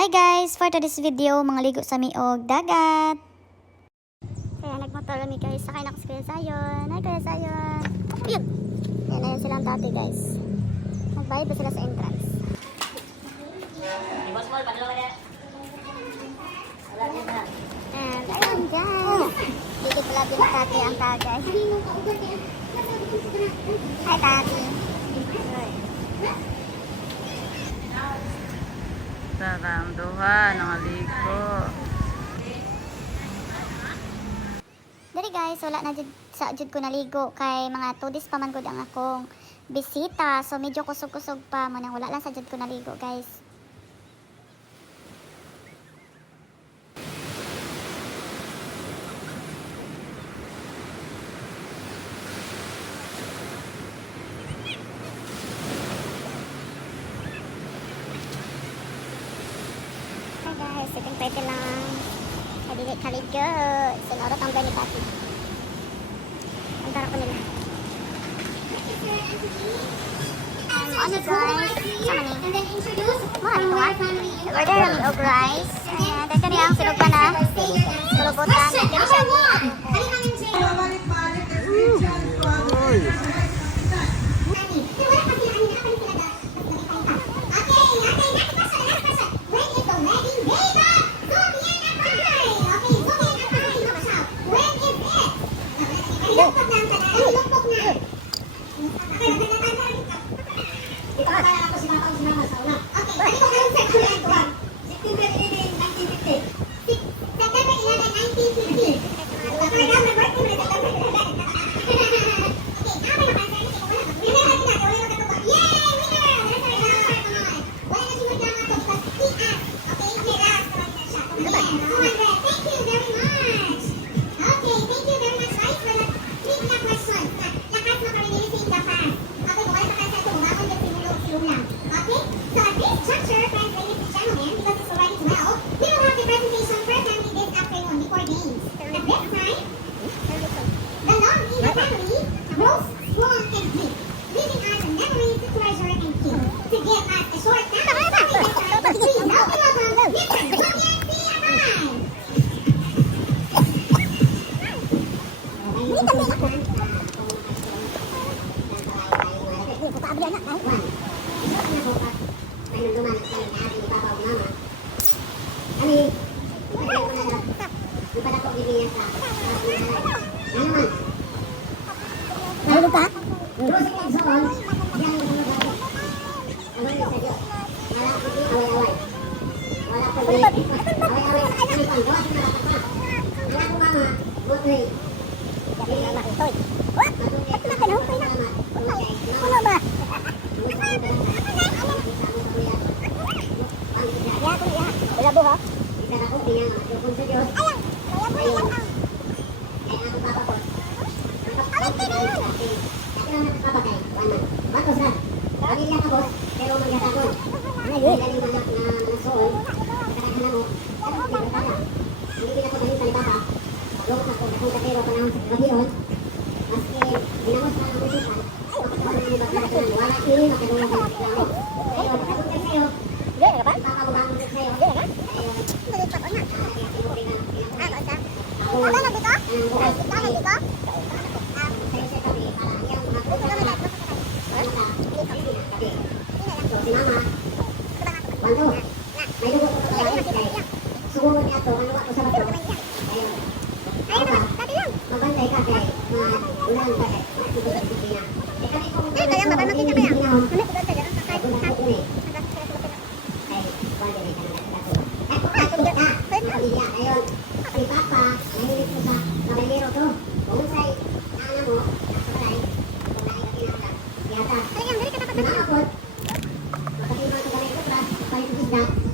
Hi guys! For today's video, mga ligo sa miog dagat. Kaya nagmotor kami guys. Sakay na ko sa Kuya Sayon. Hi Kuya Sayon! Yun! Yan, ayan silang dati guys. Magbayad ba sila sa entrance? And ayun guys! Dito pala din tati ang tagay. Hi tati! Sarang duha, nangaligo. Dari guys, wala na sa jud ko naligo kay mga 2 days pa man gud ang akong bisita. So medyo kusog-kusog pa mo nang wala lang sa jud ko naligo guys. Hi guys, itong pwede lang. Kadili kaligo. Sinurot ang bani pati. Ang tara ko nila. Ano guys? Sama ni. Mahal mo nga. Order kami og rice. Ayan, dito niya ang sinugan na. Sulubutan. Dito siya ni. Makasiman ka ganito, makasiman ka ganito,